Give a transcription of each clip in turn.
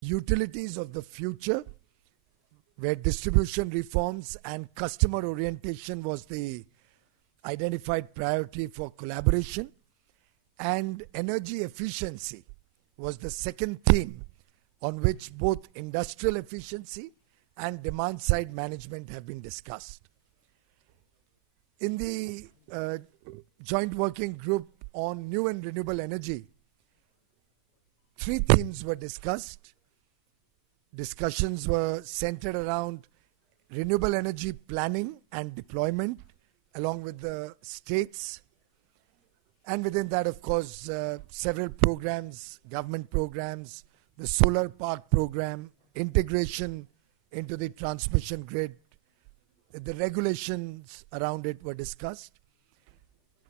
utilities of the future, where distribution reforms and customer orientation was the identified priority for collaboration, and energy efficiency was the second theme on which both industrial efficiency and demand side management have been discussed. In the joint working group on new and renewable energy, three themes were discussed. Discussions were centered around renewable energy planning and deployment along with the states, and within that, of course, several programs, government programs, the solar park program, integration into the transmission grid, the regulations around it were discussed.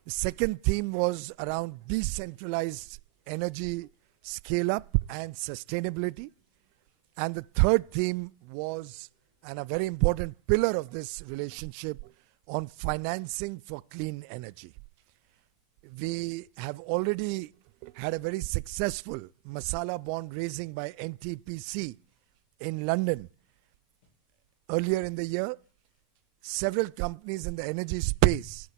The second theme was around decentralized energy scale-up and sustainability. And the third theme was, and a very important pillar of this relationship, on financing for clean energy. We have already had a very successful masala bond raising by NTPC in London. Earlier in the year, several companies in the energy space,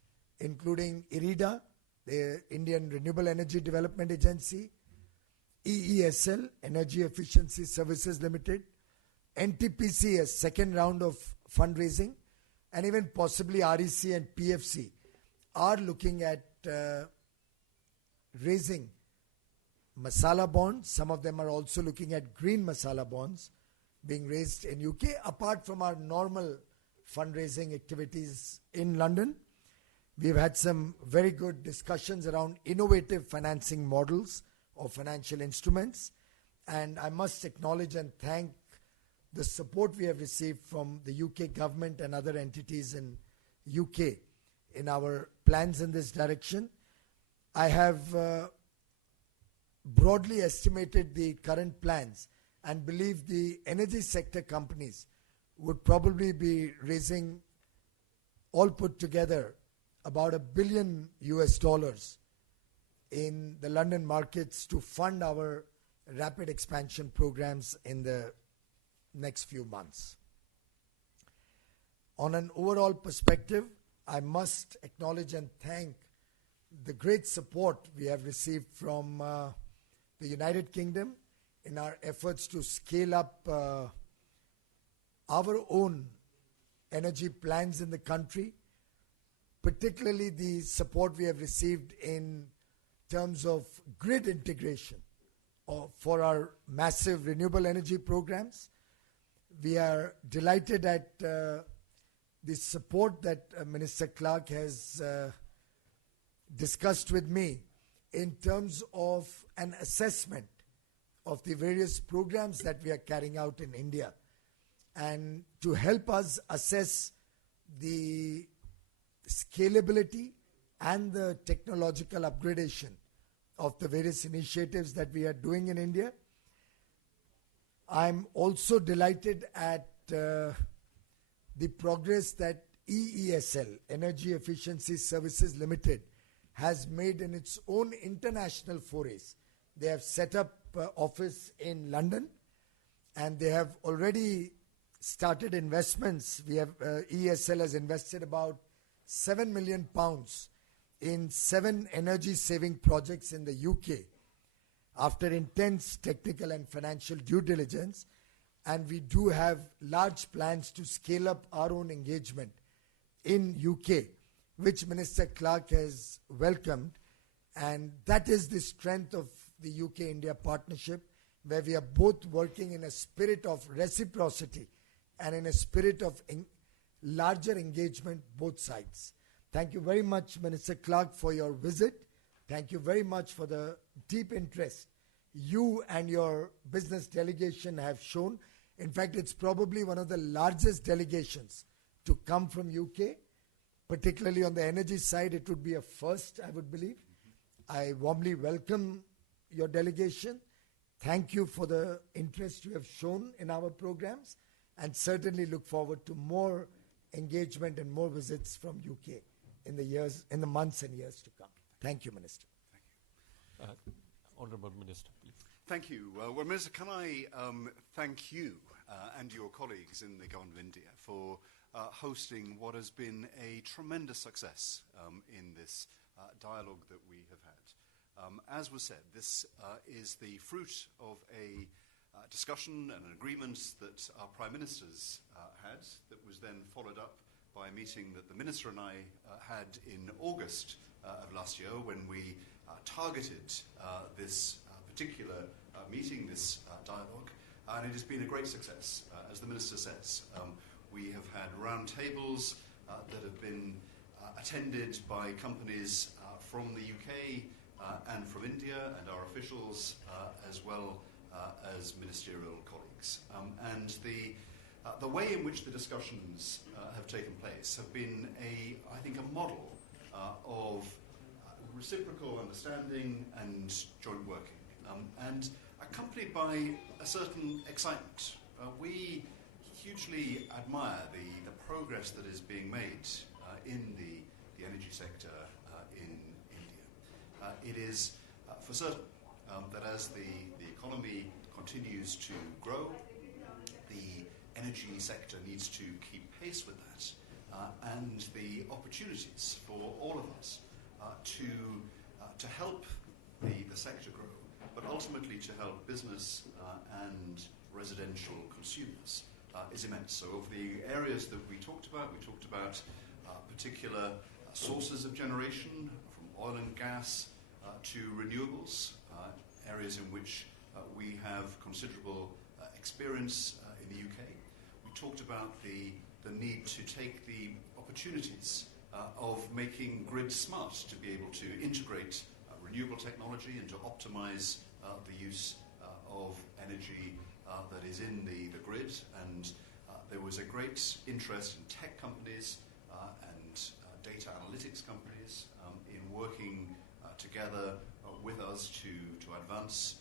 including IREDA, the Indian Renewable Energy Development Agency, EESL, Energy Efficiency Services Limited, NTPC, a second round of fundraising, and even possibly REC and PFC are looking at raising masala bonds. Some of them are also looking at green masala bonds being raised in UK, apart from our normal fundraising activities in London. We've had some very good discussions around innovative financing models of financial instruments, and I must acknowledge and thank the support we have received from the UK government and other entities in UK in our plans in this direction. I have broadly estimated the current plans and believe the energy sector companies would probably be raising, all put together, about $1 billion in the London markets to fund our rapid expansion programs in the next few months. On an overall perspective, I must acknowledge and thank the great support we have received from the United Kingdom in our efforts to scale up our own energy plans in the country, particularly the support we have received in terms of grid integration for our massive renewable energy programs. We are delighted at the support that Minister Clark has discussed with me in terms of an assessment of the various programs that we are carrying out in India, and to help us assess the scalability and the technological upgradation of the various initiatives that we are doing in India. I'm also delighted at the progress that EESL, Energy Efficiency Services Limited, has made in its own international forays. They have set up office in London, and they have already started investments. EESL has invested about £7 million in 7 energy-saving projects in the UK after intense technical and financial due diligence, and we do have large plans to scale up our own engagement in UK, which Minister Clark has welcomed, and that is the strength of the UK-India partnership, where we are both working in a spirit of reciprocity and in a spirit of larger engagement, both sides. Thank you very much, Minister Clark, for your visit. Thank you very much for the deep interest you and your business delegation have shown. In fact, it's probably one of the largest delegations to come from UK, particularly on the energy side. It would be a first, I would believe. I warmly welcome your delegation. Thank you for the interest you have shown in our programs, and certainly look forward to more engagement and more visits from UK in the months and years to come. Thank you, Minister. Thank you. Honorable Minister, please. Thank you. Well, Minister, can I thank you and your colleagues in the Government of India for hosting what has been a tremendous success in this dialogue that we have had. As was said, this is the fruit of a discussion and an agreement that our Prime Ministers had that was then followed up by a meeting that the Minister and I had in August of last year when we targeted this particular meeting, this dialogue, and it has been a great success. As the Minister says, we have had round tables that have been attended by companies from the UK and from India and our officials, as well as ministerial colleagues. And the way in which the discussions have taken place have been, I think, a model of reciprocal understanding and joint working, and accompanied by a certain excitement. We hugely admire the progress that is being made in the energy sector in India. It is for certain that as the economy continues to grow, the energy sector needs to keep pace with that, and the opportunities for all of us to help the sector grow, but ultimately to help business and residential consumers is immense. So of the areas that we talked about particular sources of generation, from oil and gas to renewables, areas in which we have considerable experience in the UK. We talked about the need to take the opportunities of making grids smart, to be able to integrate renewable technology and to optimize the use of energy that is in the grid. And there was a great interest in tech companies and data analytics companies in working together with us to advance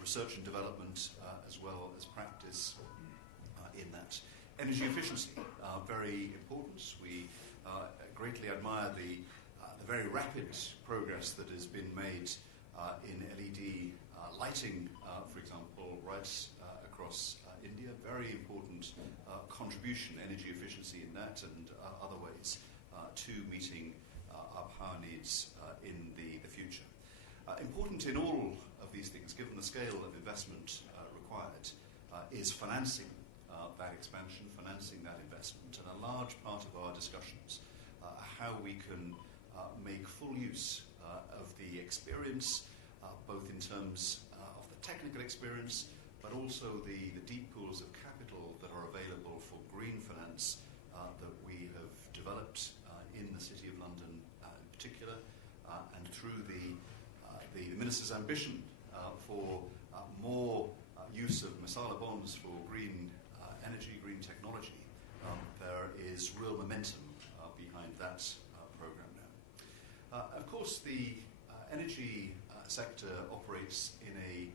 research and development as well as practice in that. Energy efficiency, very important. We greatly admire the very rapid progress that has been made in LED lighting, for example, right across India. Very important contribution, energy efficiency in that and other ways to meeting our power needs in the future. Important in all of these things, given the scale of investment required, is financing that expansion, financing that investment, and a large part of our discussions how we can make full use of the experience, both in terms of the technical experience, but also the deep pools of capital that are available for green finance that we have developed in the City of London in particular, and through the Minister's ambition for more use of Masala bonds for green energy, green technology. There is real momentum behind that program now. Of course, the energy sector operates in a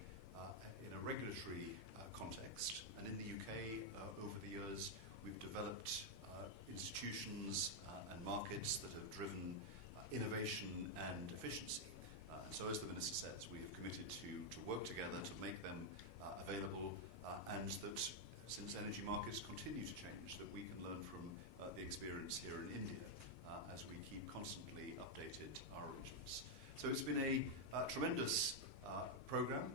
regulatory context, and in the UK, over the years, we've developed institutions and markets that have driven innovation and efficiency. So, as the Minister says, we have committed to work together to make them available, and that since energy markets continue to change, that we can learn from the experience here in India as we keep constantly updated our arrangements. So it's been a tremendous program,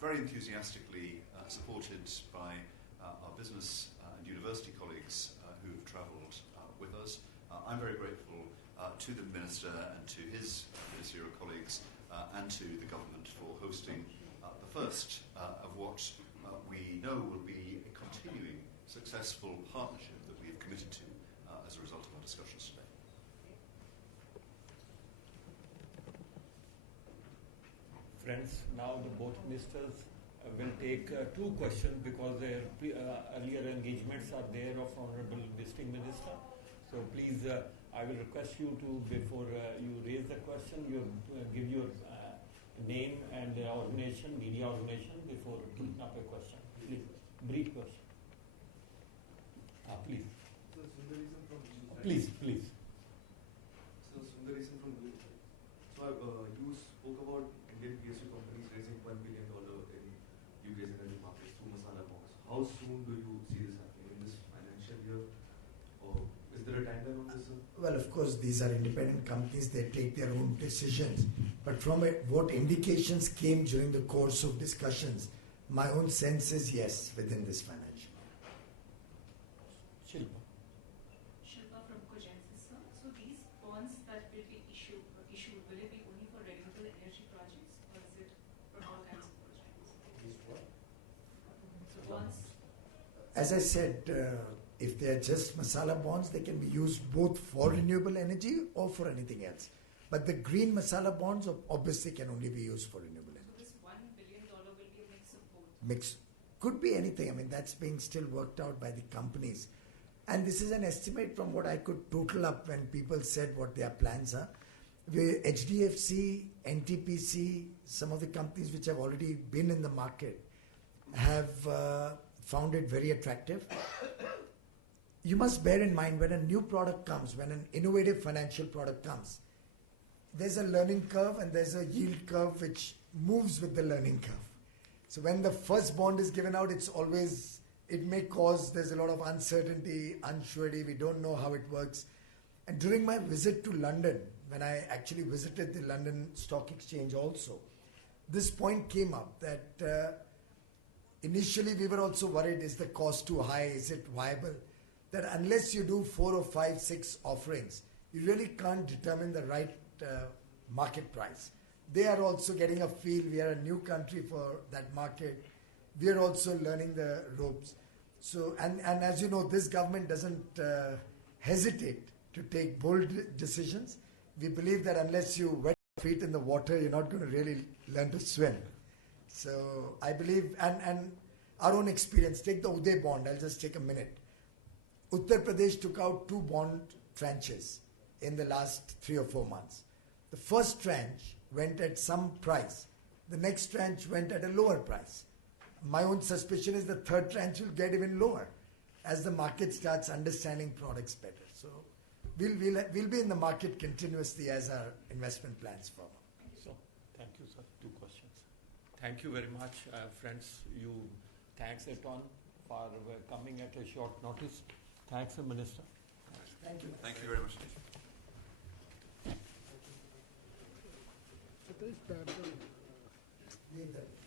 very enthusiastically supported by our business and university colleagues who have travelled with us. I'm very grateful to the Minister and to his ministerial colleagues and to the government for hosting the first of what we know will be a continuing successful partnership that we have committed to as a result of our discussions today. Friends, now the both ministers will take two questions because their earlier engagements are there of Honourable District Minister. So please, I will request you to, before you raise the question, you give your name and organization, media organization, before putting up a question. Please, brief question. Please. So Sundaresan from Please. So Sundaresan from So you spoke about Indian PSU companies raising $1 billion how soon do you see this happening? In this financial year? Or is there a timeline on this, sir? Well, of course, these are independent companies, they take their own decisions. But from it, what indications came during the course of discussions, my own sense is yes, within this financial. Shilpa. Shilpa from Cogencis, sir. So these bonds that will be issued, will it be only for renewable energy projects or is it for all kinds of projects? So bonds, As I said, if they are just masala bonds, they can be used both for renewable energy or for anything else. But the green masala bonds obviously can only be used for renewable so energy. this $1 billion will be a mix of both. Mix could be anything. I mean, that's being still worked out by the companies. And this is an estimate from what I could total up when people said what their plans are. HDFC, NTPC, some of the companies which have already been in the market have found it very attractive. You must bear in mind when a new product comes, when an innovative financial product comes, there's a learning curve and there's a yield curve which moves with the learning curve. So when the first bond is given out, it's always, it may cause, there's a lot of uncertainty, unsurety, we don't know how it works. And during my visit to London, when I actually visited the London Stock Exchange also, this point came up that initially we were also worried, is the cost too high, is it viable? That unless you do 4 or 5, 6 offerings, you really can't determine the right market price. They are also getting a feel, we are a new country for that market. We are also learning the ropes. So, and as you know, this government doesn't hesitate to take bold decisions. We believe that unless you wet your feet in the water, you're not going to really learn to swim. So I believe, and our own experience, take the Uday bond, I'll just take a minute. Uttar Pradesh took out 2 bond tranches in the last 3 or 4 months. The first tranche went at some price. The next tranche went at a lower price. My own suspicion is the third tranche will get even lower as the market starts understanding products better. So we'll be in the market continuously as our investment plans form. So, thank you, sir. 2 questions. Thank you very much, friends. Thanks, Eton, for coming at a short notice. Thanks, Minister. Thank you. Thank you very much. Leave that.